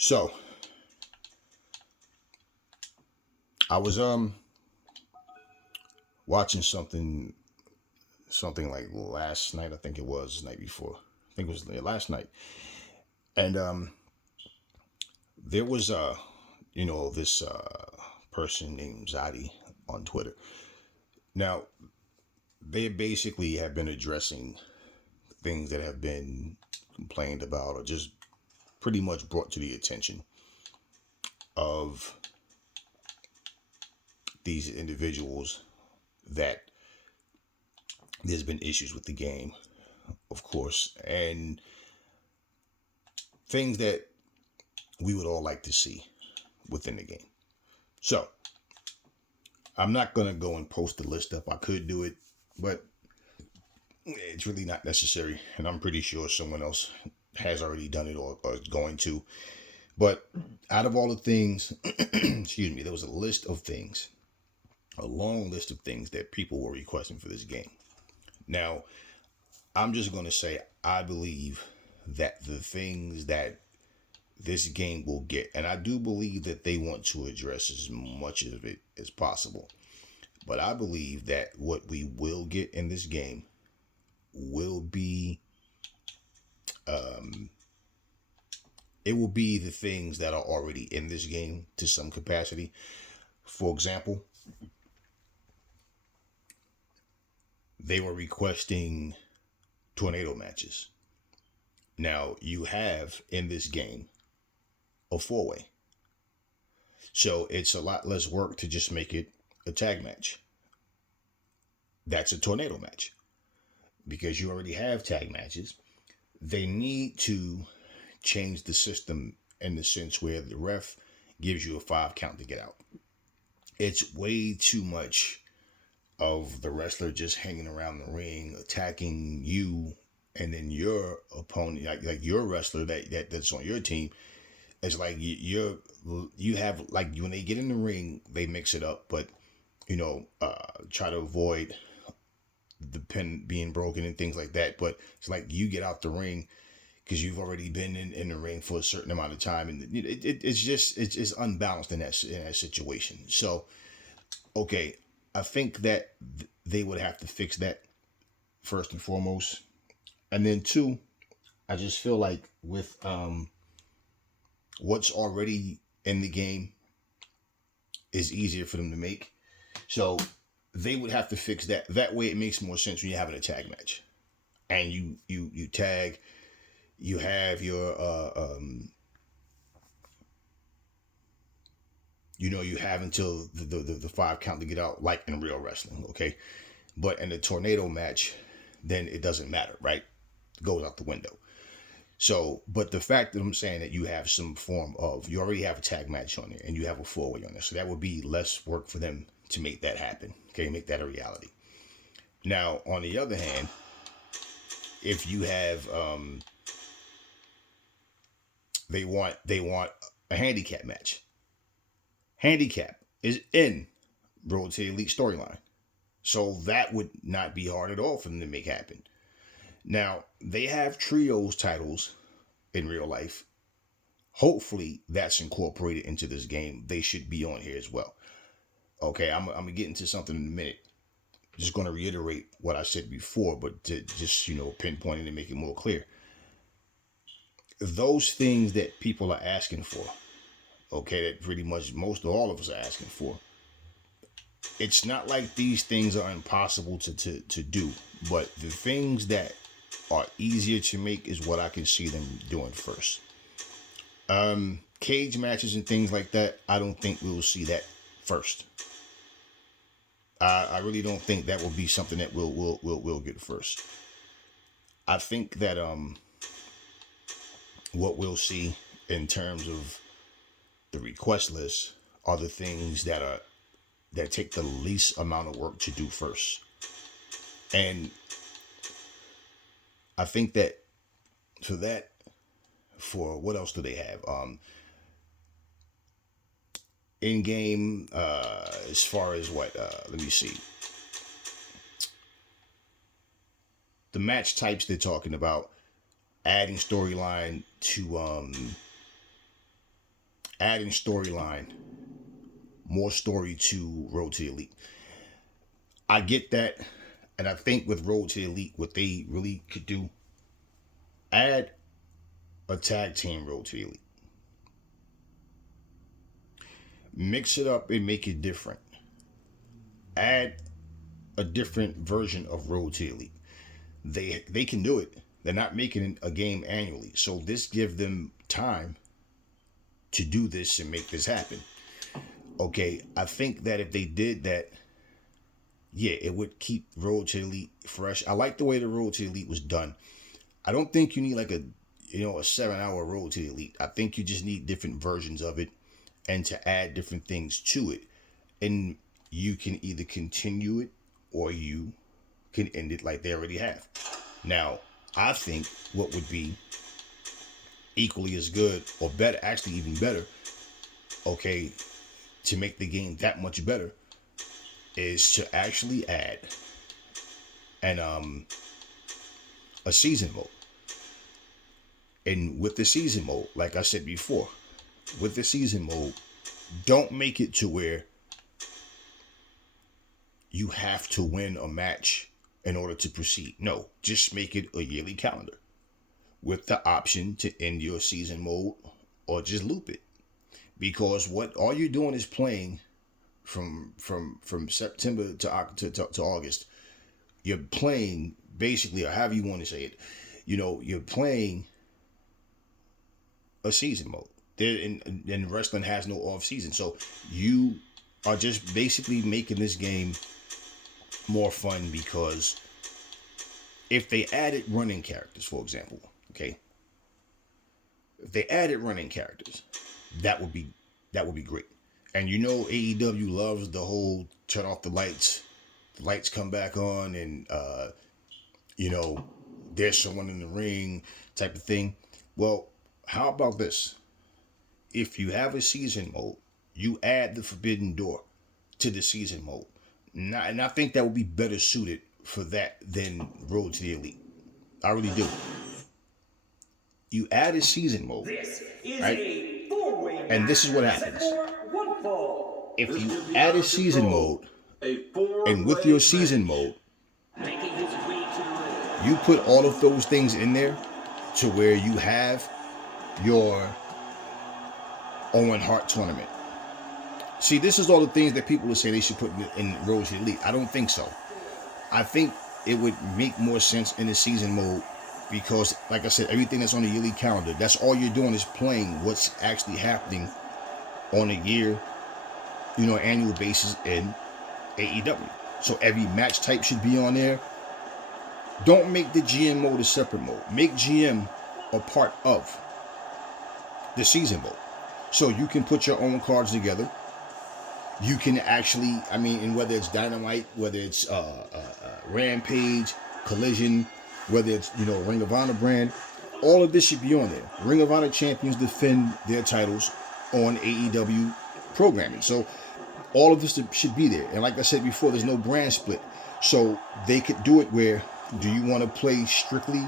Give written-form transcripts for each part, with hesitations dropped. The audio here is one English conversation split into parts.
So I was watching something like last night. I think it was the night before. I think it was last night, and there was this person named Zadi on Twitter. Now they basically have been addressing things that have been complained about or just pretty much brought to the attention of these individuals that there's been issues with the game, of course, and things that we would all like to see within the game. So I'm not going to go and post the list up. I could do it, but it's really not necessary. And I'm pretty sure someone else has already done it or is going to. But out of all the things, excuse me, there was a list of things, a long list of things that people were requesting for this game. Now, I'm just going to say, I believe that the things that this game will get, and I do believe that they want to address as much of it as possible. But I believe that what we will get in this game will be, it will be the things that are already in this game to some capacity. For example, they were requesting tornado matches. Now, you have in this game a four-way. So it's a lot less work to just make it a tag match. That's a tornado match because you already have tag matches. They need to change the system in the sense where the ref gives you a 5 count to get out. It's way too much of the wrestler just hanging around the ring, attacking you, and then your opponent, like your wrestler that's on your team. It's like you have, like, when they get in the ring, they mix it up, but try to avoid the pin being broken and things like that. But it's like you get out the ring because you've already been in the ring for a certain amount of time, and it's unbalanced in that situation. So okay, I think that they would have to fix that first and foremost, and then two, I just feel like with what's already in the game is easier for them to make. So they would have to fix that. That way, it makes more sense when you're having a tag match, and you tag. You have your you have until the 5 count to get out, like in real wrestling, okay? But in the tornado match, then it doesn't matter, right? It goes out the window. So, but the fact that I'm saying that you have some form of, you already have a tag match on there and you have a four-way on there, so that would be less work for them to make that happen, okay? Make that a reality. Now, on the other hand, if you have, they want a handicap match. Handicap is in Road to Elite storyline. So that would not be hard at all for them to make happen. Now, they have trios titles in real life. Hopefully, that's incorporated into this game. They should be on here as well. Okay, I'm going to get into something in a minute. Just going to reiterate what I said before, but to just, pinpoint it and make it more clear. Those things that people are asking for, okay, that pretty much most of all of us are asking for, it's not like these things are impossible to do, but the things that are easier to make is what I can see them doing first. Cage matches and things like that, I don't think we will see that first. I really don't think that will be something that we'll get first. I think that what we'll see in terms of the request list are the things that take the least amount of work to do first. And I think that for that, for what else do they have? In game, as far as what, let me see. The match types they're talking about, adding storyline to adding storyline, more story to Road to the Elite. I get that, and I think with Road to the Elite, what they really could do, add a tag team Road to the Elite. Mix it up and make it different. Add a different version of Road to the Elite. They can do it. They're not making a game annually, so this gives them time to do this and make this happen. Okay, I think that if they did that, yeah, it would keep Road to the Elite fresh. I like the way the Road to the Elite was done. I don't think you need like a 7-hour Road to the Elite. I think you just need different versions of it and to add different things to it. And you can either continue it or you can end it like they already have. Now, I think what would be equally as good or better, actually even better, okay, to make the game that much better, is to actually add a season mode. And with the season mode, like I said before, with the season mode, don't make it to where you have to win a match in order to proceed. No, just make it a yearly calendar with the option to end your season mode or just loop it. Because what all you're doing is playing from September to August. You're playing basically, or however you want to say it, you're playing a season mode. And wrestling has no off season. So you are just basically making this game more fun, because if they added running characters, for example, okay, if they added running characters, that would be great. And AEW loves the whole turn off the lights come back on, and there's someone in the ring type of thing. Well, how about this? If you have a season mode, you add the Forbidden Door to the season mode. And I think that would be better suited for that than Road to the Elite. I really do. You add a season mode, right? And this is what happens. If you add a season mode, and with your season mode, you put all of those things in there to where you have your Owen Hart tournament. See, this is all the things that people would say they should put in Road to the Elite. I don't think so. I think it would make more sense in the season mode, because, like I said, everything that's on the yearly calendar, that's all you're doing is playing what's actually happening on a year, annual basis in AEW. So every match type should be on there. Don't make the GM mode a separate mode. Make GM a part of the season mode. So you can put your own cards together. You can actually, and whether it's Dynamite, whether it's Rampage, Collision, whether it's, Ring of Honor brand, all of this should be on there. Ring of Honor champions defend their titles on AEW programming. So all of this should be there. And like I said before, there's no brand split. So they could do it where, do you want to play strictly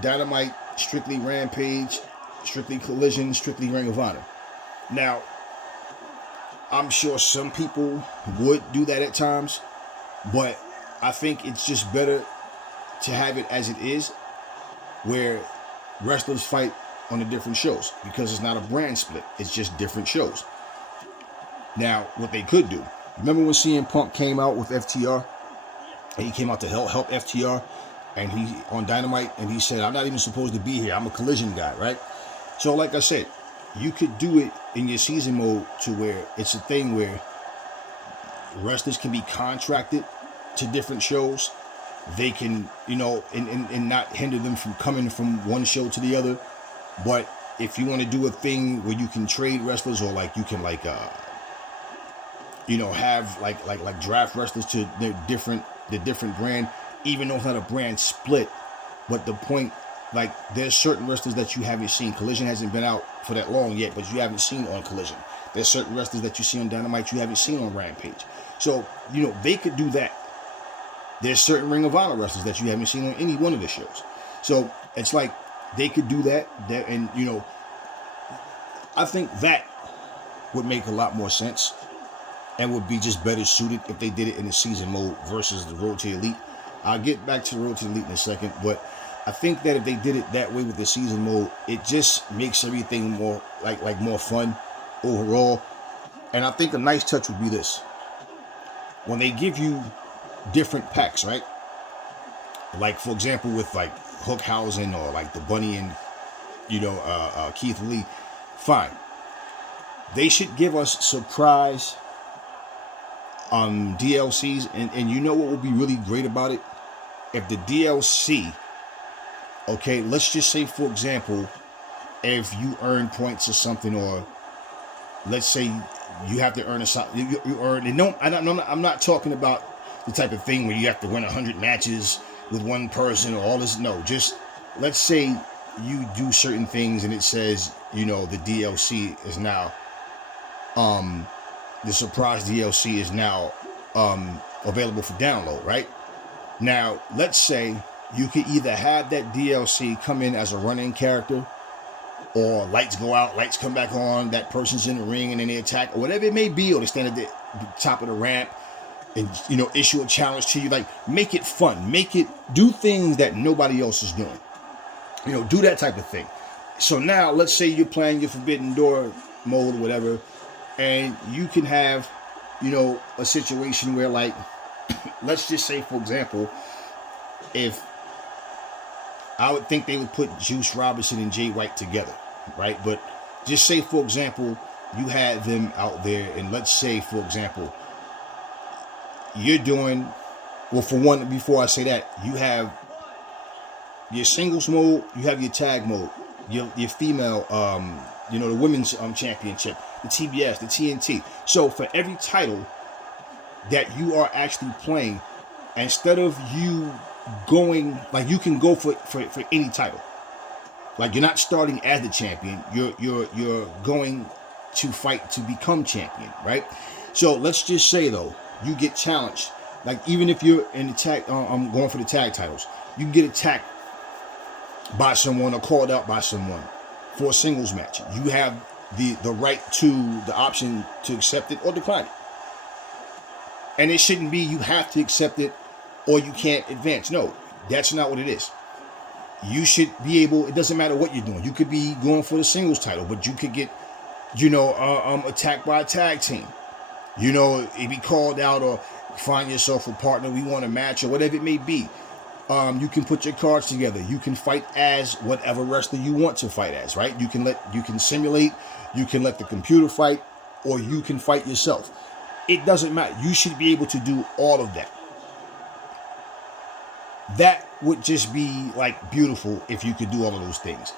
Dynamite, strictly Rampage, strictly Collision, strictly Ring of Honor? Now, I'm sure some people would do that at times, but I think it's just better to have it as it is, where wrestlers fight on the different shows, because it's not a brand split. It's just different shows. Now, what they could do, remember when CM Punk came out with FTR? And he came out to help FTR, and he on Dynamite, and he said, I'm not even supposed to be here. I'm a Collision guy, right? So like I said, you could do it in your season mode to where it's a thing where wrestlers can be contracted to different shows. They can, and not hinder them from coming from one show to the other. But if you want to do a thing where you can trade wrestlers, or like you can have like draft wrestlers to the different brand, even though it's not a brand split. But the point, like, there's certain wrestlers that you haven't seen. Collision hasn't been out for that long yet, but you haven't seen on Collision. There's certain wrestlers that you see on Dynamite you haven't seen on Rampage. So, they could do that. There's certain Ring of Honor wrestlers that you haven't seen on any one of the shows. So it's like they could do that, and I think that would make a lot more sense and would be just better suited if they did it in the season mode versus the Road to the Elite. I'll get back to the Road to the Elite in a second, but I think that if they did it that way with the season mode, it just makes everything more like more fun overall. And I think a nice touch would be this. When they give you different packs, right? Like, for example, with like Hookhausen or like the Bunny and, Keith Lee, fine. They should give us surprise DLCs. And you know what would be really great about it? If the DLC, okay, let's just say, for example, if you earn points or something, or let's say you have to earn you earn, and no, I'm not talking about the type of thing where you have to win 100 matches with one person or all this. No, just let's say you do certain things and it says, the DLC is now, the surprise DLC is now available for download, right? Now, let's say you could either have that DLC come in as a run-in character, or lights go out, lights come back on, that person's in the ring and then they attack, or whatever it may be, or they stand at the top of the ramp and, issue a challenge to you. Like, make it fun. Do things that nobody else is doing. Do that type of thing. So now, let's say you're playing your Forbidden Door mode or whatever, and you can have, a situation where, like, let's just say, for example, if I would think they would put Juice Robinson and Jay White together, right? But just say, for example, you had them out there, and let's say, for example, you're doing, well, for one, before I say that, you have your singles mode, you have your tag mode, your female, the women's championship, the TBS, the TNT. So for every title that you are actually playing, instead of you going, like, you can go for any title. Like, you're not starting as the champion. You're going to fight to become champion, right? So let's just say, though, you get challenged. Like, even if you're in the tag, I'm going for the tag titles, you can get attacked by someone or called out by someone for a singles match. You have the right to the option to accept it or decline it. And it shouldn't be you have to accept it or you can't advance. No, that's not what it is. You should be able, it doesn't matter what you're doing. You could be going for the singles title, but you could get, attacked by a tag team. It be called out, or find yourself a partner, we want a match, or whatever it may be. You can put your cards together. You can fight as whatever wrestler you want to fight as, right? You can simulate, you can let the computer fight, or you can fight yourself. It doesn't matter. You should be able to do all of that. That would just be, like, beautiful if you could do all of those things.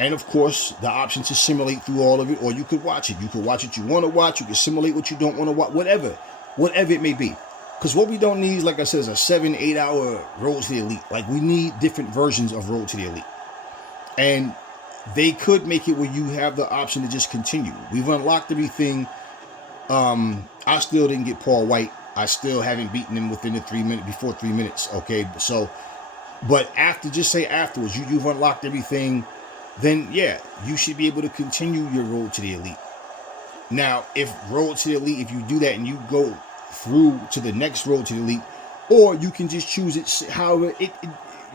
And of course, the option to simulate through all of it, or you could watch it. You could watch what you want to watch. You can simulate what you don't want to watch. Whatever it may be. Because what we don't need is, like I said, is a 7-8 hour Road to the Elite. Like, we need different versions of Road to the Elite. And they could make it where you have the option to just continue. We've unlocked everything. I still didn't get Paul White. I still haven't beaten him within the 3 minutes, before 3 minutes. Okay, so, but afterwards, you've unlocked everything, then yeah, you should be able to continue your Road to the Elite. Now, if Road to the Elite, if you do that and you go through to the next Road to the Elite, or you can just choose it however it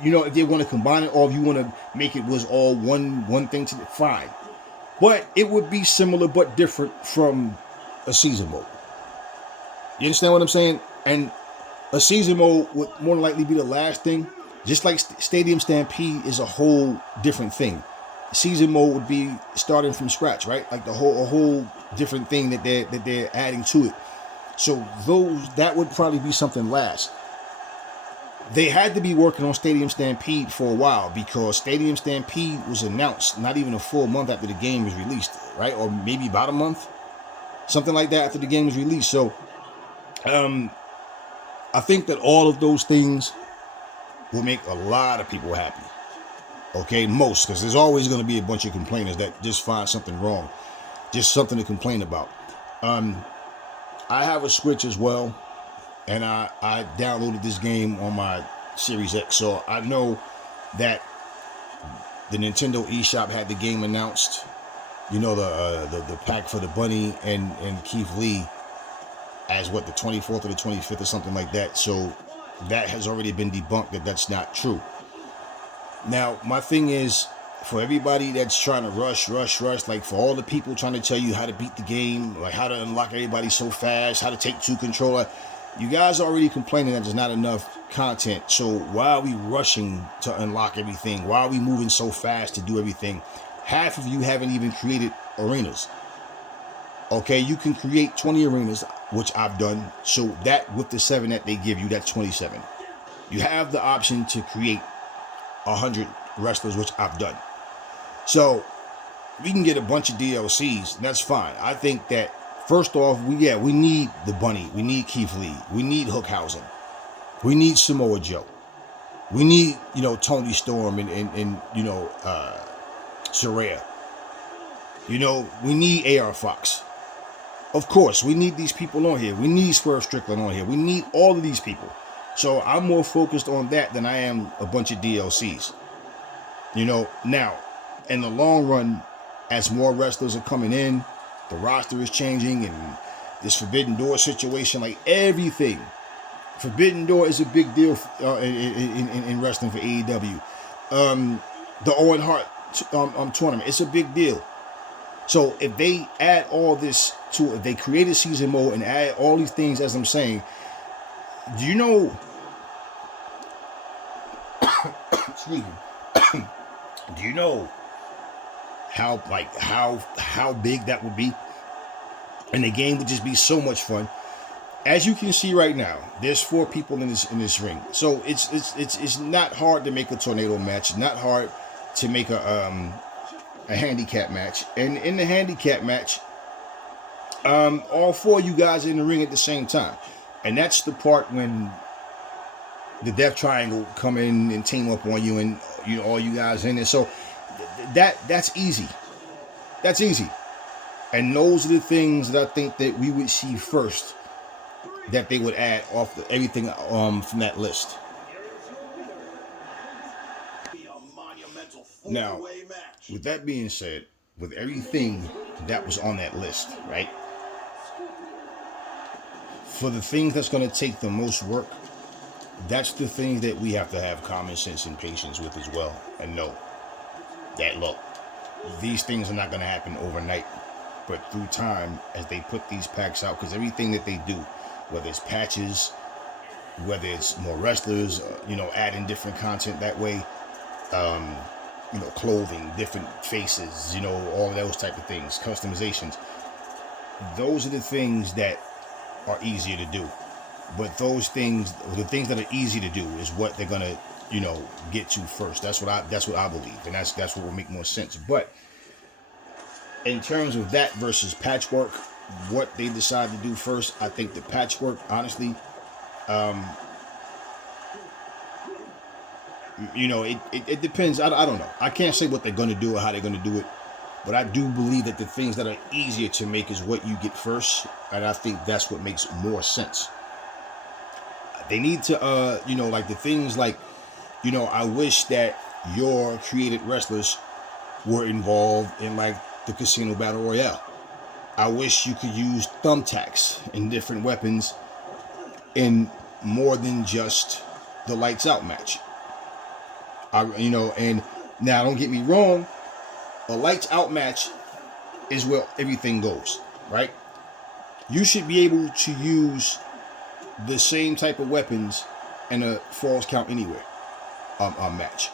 if they want to combine it, or if you want to make it was all one thing, to fine. But it would be similar but different from a season mode. You understand what I'm saying? And a season mode would more than likely be the last thing. Just like Stadium Stampede is a whole different thing. Season mode would be starting from scratch, right? Like a whole different thing that they're adding to it. So that would probably be something last. They had to be working on Stadium Stampede for a while, because Stadium Stampede was announced not even a full month after the game was released, right? Or maybe about a month, something like that, after the game was released. So I think that all of those things will make a lot of people happy. Okay, most, because there's always going to be a bunch of complainers that just find something wrong, just something to complain about. I have a Switch as well, and I downloaded this game on my Series X, so I know that the Nintendo eShop had the game announced, You know, the pack for the Bunny and Keith Lee as what, the 24th or the 25th or something like that. So that has already been debunked, that that's not true. Now, my thing is, for everybody that's trying to rush, like for all the people trying to tell you how to beat the game, like how to unlock everybody so fast, how to take two controller, you guys are already complaining that there's not enough content. So why are we rushing to unlock everything? Why are we moving so fast to do everything? Half of you haven't even created arenas. Okay, you can create 20 arenas, which I've done. So that, with the 7 that they give you, that's 27. You have the option to create 100 wrestlers, which I've done. So we can get a bunch of DLCs, and that's fine. I think that, first off, we need the Bunny, we need Keith Lee, we need Hookhausen, we need Samoa Joe, we need, Tony Storm and Saraya. We need AR Fox. Of course, we need these people on here. We need Swerve Strickland on here. We need all of these people. So I'm more focused on that than I am a bunch of DLCs. Now, in the long run, as more wrestlers are coming in, the roster is changing, and this Forbidden Door situation, like everything, Forbidden Door is a big deal in wrestling for AEW. The Owen Hart tournament, it's a big deal. So if they add all this to it, if they create a season mode and add all these things, as I'm saying, do you know, excuse me, do you know how big that would be? And the game would just be so much fun. As you can see right now, there's 4 people in this ring. So it's not hard to make a tornado match, not hard to make a handicap match. And in the handicap match, all 4 of you guys are in the ring at the same time. And that's the part when the Death Triangle come in and team up on you, and all you guys in there. So that's easy. That's easy. And those are the things that I think that we would see first, that they would add off everything from that list. Now, with that being said, with everything that was on that list, right? For the things that's going to take the most work, that's the things that we have to have common sense and patience with as well, and know that, look, these things are not going to happen overnight, but through time, as they put these packs out, because everything that they do, whether it's patches, whether it's more wrestlers, adding different content that way, clothing, different faces, all of those type of things, customizations, those are the things that are easier to do. But those things, the things that are easy to do, is what they're gonna, get to first. That's what I believe, and that's what will make more sense. But in terms of that versus patchwork, what they decide to do first, I think the patchwork, honestly, it depends. I don't know. I can't say what they're gonna do or how they're gonna do it. But I do believe that the things that are easier to make is what you get first, and I think that's what makes more sense. They need to, like the things like, I wish that your created wrestlers were involved in like the Casino Battle Royale. I wish you could use thumbtacks and different weapons in more than just the lights out match. And now don't get me wrong, a lights out match is where everything goes, right? You should be able to use the same type of weapons in a Falls Count Anywhere match.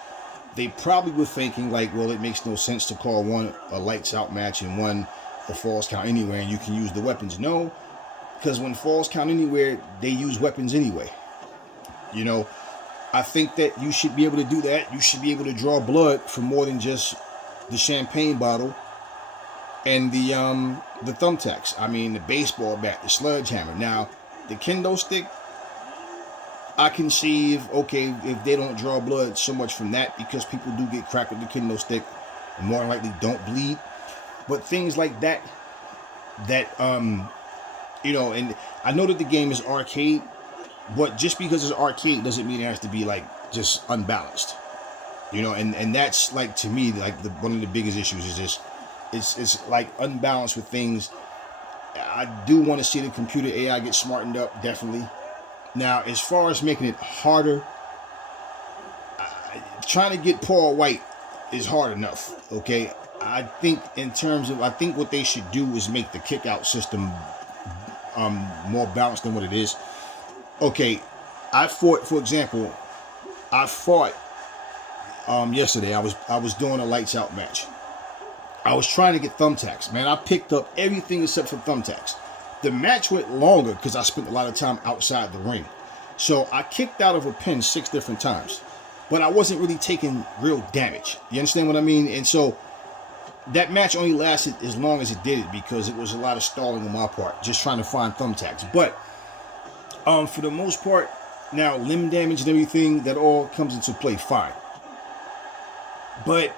They probably were thinking like, well, it makes no sense to call one a lights out match and one a Falls Count Anywhere, and you can use the weapons. No, because when Falls Count Anywhere, they use weapons anyway. I think that you should be able to do that. You should be able to draw blood from more than just the champagne bottle and the thumbtacks. I mean, the baseball bat, the sledgehammer. Now, the kendo stick, I can see if they don't draw blood so much from that, because people do get cracked with the kendo stick and more likely don't bleed. But things like that, and I know that the game is arcade, but just because it's arcade doesn't mean it has to be like just unbalanced. And that's like, to me, like one of the biggest issues is just It's like unbalanced with things. I do want to see the computer AI get smartened up, definitely. Now, as far as making it harder, trying to get Paul White is hard enough. Okay, I think I think what they should do is make the kick out system more balanced than what it is. Okay, for example, I fought yesterday. I was doing a lights out match. I was trying to get thumbtacks. Man, I picked up everything except for thumbtacks. The match went longer because I spent a lot of time outside the ring. So I kicked out of a pin 6 different times. But I wasn't really taking real damage. You understand what I mean? And so that match only lasted as long as it did because it was a lot of stalling on my part, just trying to find thumbtacks. But for the most part, now limb damage and everything, that all comes into play fine. But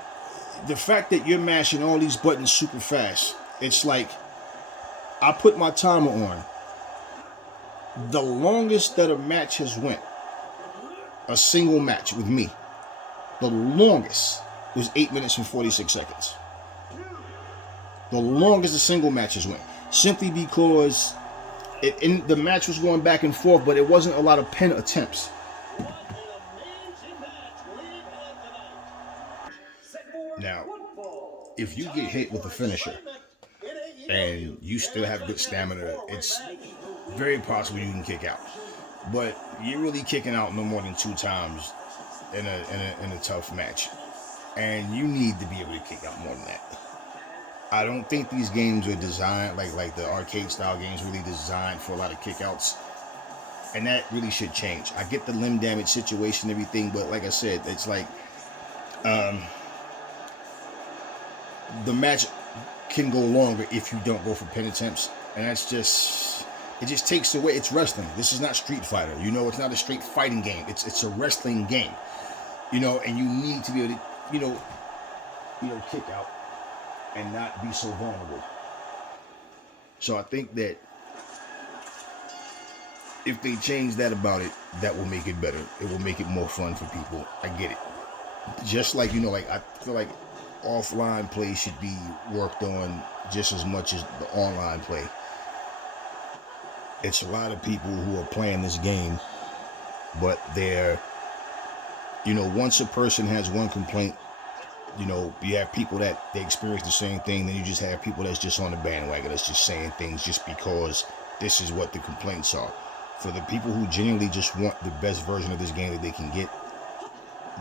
the fact that you're mashing all these buttons super fast, it's like I put my timer on. The longest that a match has went, a single match with me, the longest was 8 minutes and 46 seconds. The longest a single match has went. Simply because the match was going back and forth, but it wasn't a lot of pin attempts. Now, if you get hit with a finisher and you still have good stamina, it's very possible you can kick out. But you're really kicking out no more than 2 times in a tough match, and you need to be able to kick out more than that. I don't think these games are designed like the arcade style games really designed for a lot of kickouts, and that really should change. I get the limb damage situation and everything, but like I said, it's like the match can go longer if you don't go for pin attempts, and it just takes away. It's wrestling. This is not Street Fighter. It's not a straight fighting game. It's a wrestling game. And you need to be able to kick out and not be so vulnerable. So I think that if they change that about it, that will make it better. It will make it more fun for people. I get it. Just like I feel like offline play should be worked on just as much as the online play. It's a lot of people who are playing this game, but they're, once a person has one complaint, you have people that they experience the same thing, then you just have people that's just on the bandwagon, that's just saying things just because this is what the complaints are. For the people who genuinely just want the best version of this game that they can get,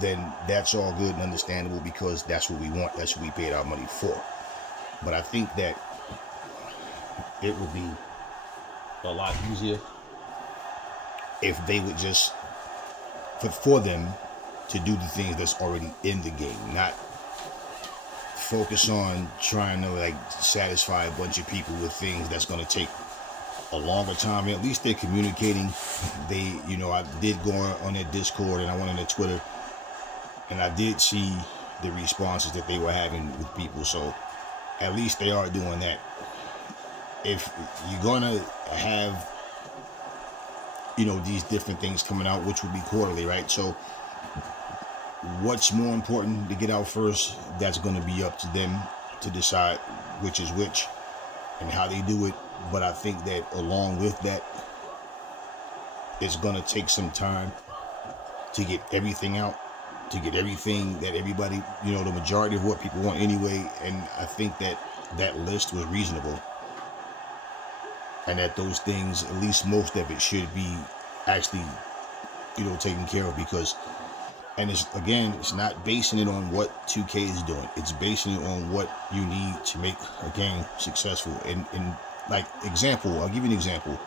then that's all good and understandable because that's what we want, that's what we paid our money for. But I think that it would be a lot easier if they would just for them to do the things that's already in the game, not focus on trying to satisfy a bunch of people with things that's going to take a longer time. At least they're communicating. I did go on their Discord and I went on their Twitter, and I did see the responses that they were having with people. So at least they are doing that. If you're gonna have these different things coming out, which would be quarterly, right? So what's more important to get out first, that's going to be up to them to decide which is which and how they do it. But I think that along with that, it's going to take some time to get everything out, to get everything that everybody, the majority of what people want anyway. And I think that list was reasonable, and that those things, at least most of it, should be actually, taken care of. Because, and it's not basing it on what 2K is doing. It's basing it on what you need to make a game successful. And example, I'll give you an example.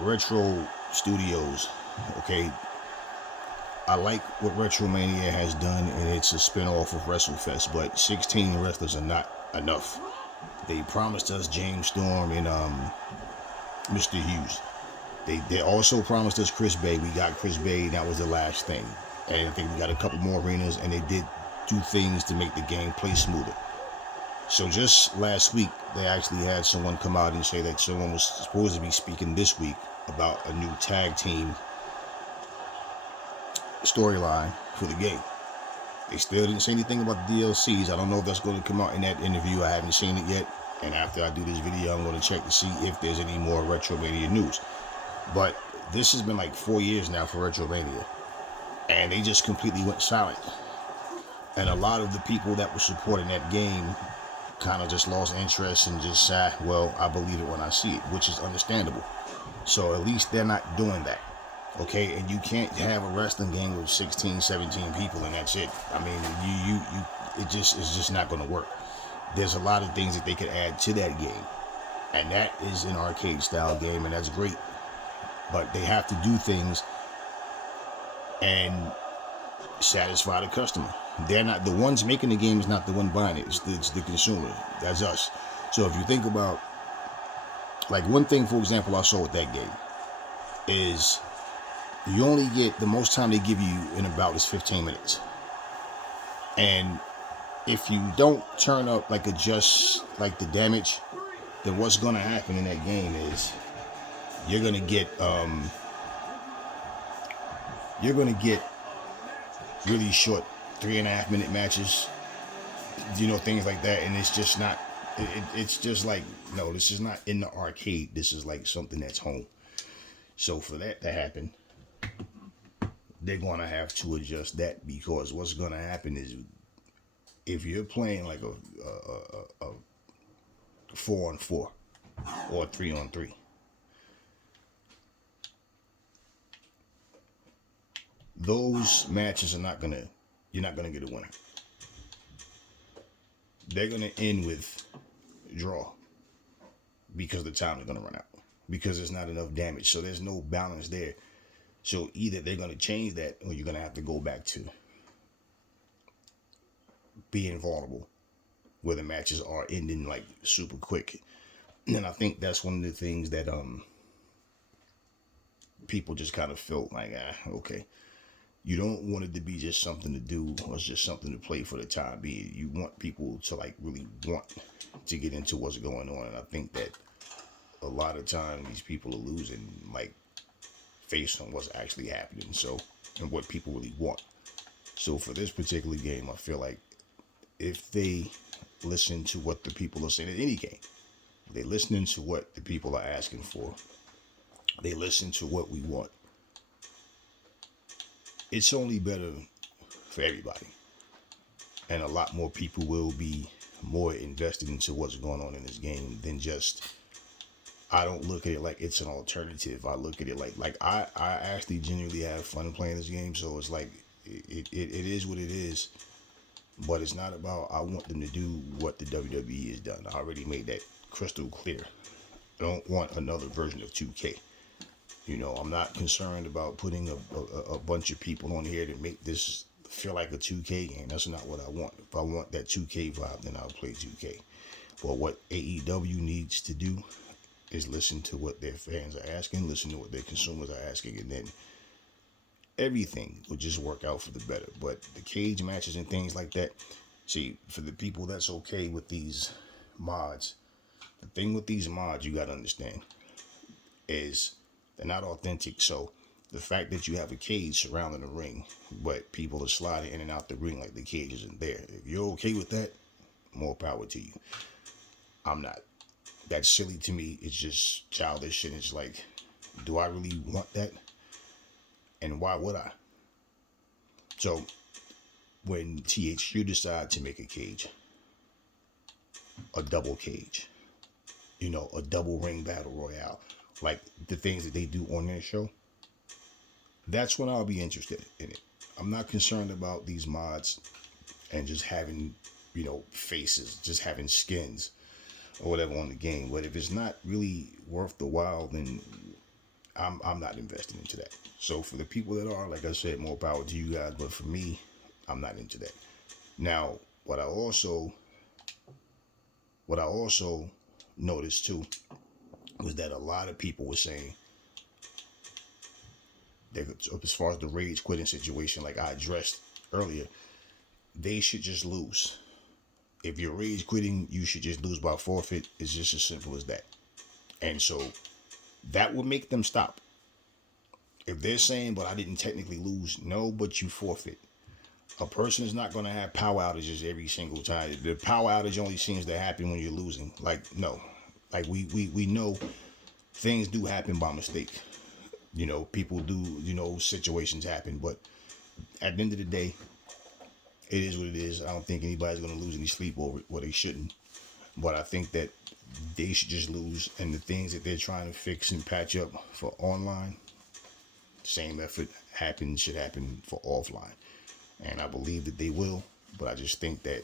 Retro Studios, okay? I like what Retromania has done, and it's a spin-off of WrestleFest, but 16 wrestlers are not enough. They promised us James Storm and Mr. Hughes. They also promised us Chris Bay. We got Chris Bay, and that was the last thing. And I think we got a couple more arenas, and they did do things to make the game play smoother. So just last week, they actually had someone come out and say that someone was supposed to be speaking this week about a new tag team storyline for the game. They still didn't say anything about the DLCs. I don't know if that's going to come out in that interview. I haven't seen it yet. And after I do this video, I'm going to check to see if there's any more Retromania news. But this has been like 4 years now for Retromania. And they just completely went silent. And a lot of the people that were supporting that game kind of just lost interest and just said, well, I believe it when I see it, which is understandable. So at least they're not doing that. Okay, and you can't have a wrestling game with 16, 17 people and that's it. I mean, it's just not going to work. There's a lot of things that they could add to that game, and that is an arcade style game, and that's great. But they have to do things and satisfy the customer. They're not the ones making the game. Is not the one buying it. It's the consumer. That's us. So if you think about, like, one thing, for example, I saw with that game is you only get, the most time they give you in about is 15 minutes. And if you don't turn up, like, adjust, like, the damage, then what's going to happen in that game is you're going to get really short 3.5 minute matches, things like that. And it's just not, it's just like, no, this is not in the arcade. This is like something that's home. So for that to happen, they're going to have to adjust that, because what's going to happen is if you're playing like a 4-on-4 or a 3-on-3, those matches are you're not going to get a winner. They're going to end with draw because the time is going to run out, because there's not enough damage. So there's no balance there. So either they're going to change that, or you're going to have to go back to being vulnerable, where the matches are ending like super quick. And I think that's one of the things that people just kind of felt like, okay. You don't want it to be just something to do or just something to play for the time being. You want people to like really want to get into what's going on. And I think that a lot of time these people are losing like face on what's actually happening. So, and what people really want. So for this particular game, I feel like if they listen to what the people are saying in any game, they listening to what the people are asking for, they listen to what we want, it's only better for everybody. And a lot more people will be more invested into what's going on in this game than just, I don't look at it like it's an alternative. I look at it like I actually genuinely have fun playing this game. So it's like, it is what it is. But it's not about, I want them to do what the WWE has done. I already made that crystal clear. I don't want another version of 2K. I'm not concerned about putting a bunch of people on here to make this feel like a 2K game. That's not what I want. If I want that 2K vibe, then I'll play 2K. But what AEW needs to do is listen to what their fans are asking, listen to what their consumers are asking, and then everything will just work out for the better. But the cage matches and things like that, see, for the people that's okay with these mods, the thing with these mods you got to understand is they're not authentic. So the fact that you have a cage surrounding the ring, but people are sliding in and out the ring like the cage isn't there. If you're okay with that, more power to you. I'm not. That's silly to me. It's just childish, and it's like, do I really want that? And why would I? So when THQ decide to make a cage, a double cage, a double ring battle royale, like the things that they do on their show, that's when I'll be interested in it. I'm not concerned about these mods and just having, faces, just having skins or whatever on the game. But if it's not really worth the while, then I'm not investing into that. So for the people that are, like I said, more power to you guys. But for me, I'm not into that. Now, what I also noticed too was that a lot of people were saying that, as far as the rage quitting situation, like I addressed earlier, they should just lose. If you're rage quitting, you should just lose by forfeit. It's just as simple as that. And so that would make them stop. If they're saying, but I didn't technically lose, no, but you forfeit. A person is not going to have power outages every single time. The power outage only seems to happen when you're losing. Like, no. Like, we know things do happen by mistake. You know, people do, you know, situations happen. But at the end of the day, it is what it is. I don't think anybody's going to lose any sleep over it, or they shouldn't. But I think that they should just lose. And the things that they're trying to fix and patch up for online, same effort should happen for offline. And I believe that they will. But I just think that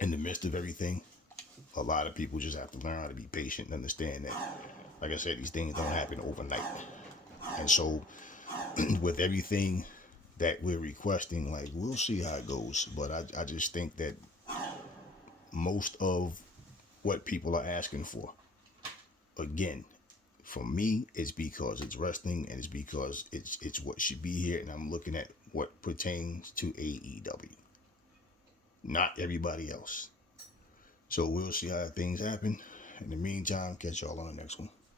in the midst of everything, a lot of people just have to learn how to be patient and understand that, like I said, these things don't happen overnight. And so with everything that we're requesting, like, we'll see how it goes. But I just think that most of what people are asking for, again, for me, it's because it's wrestling and it's because it's what should be here. And I'm looking at what pertains to AEW, not everybody else. So we'll see how things happen. In the meantime, catch y'all on the next one.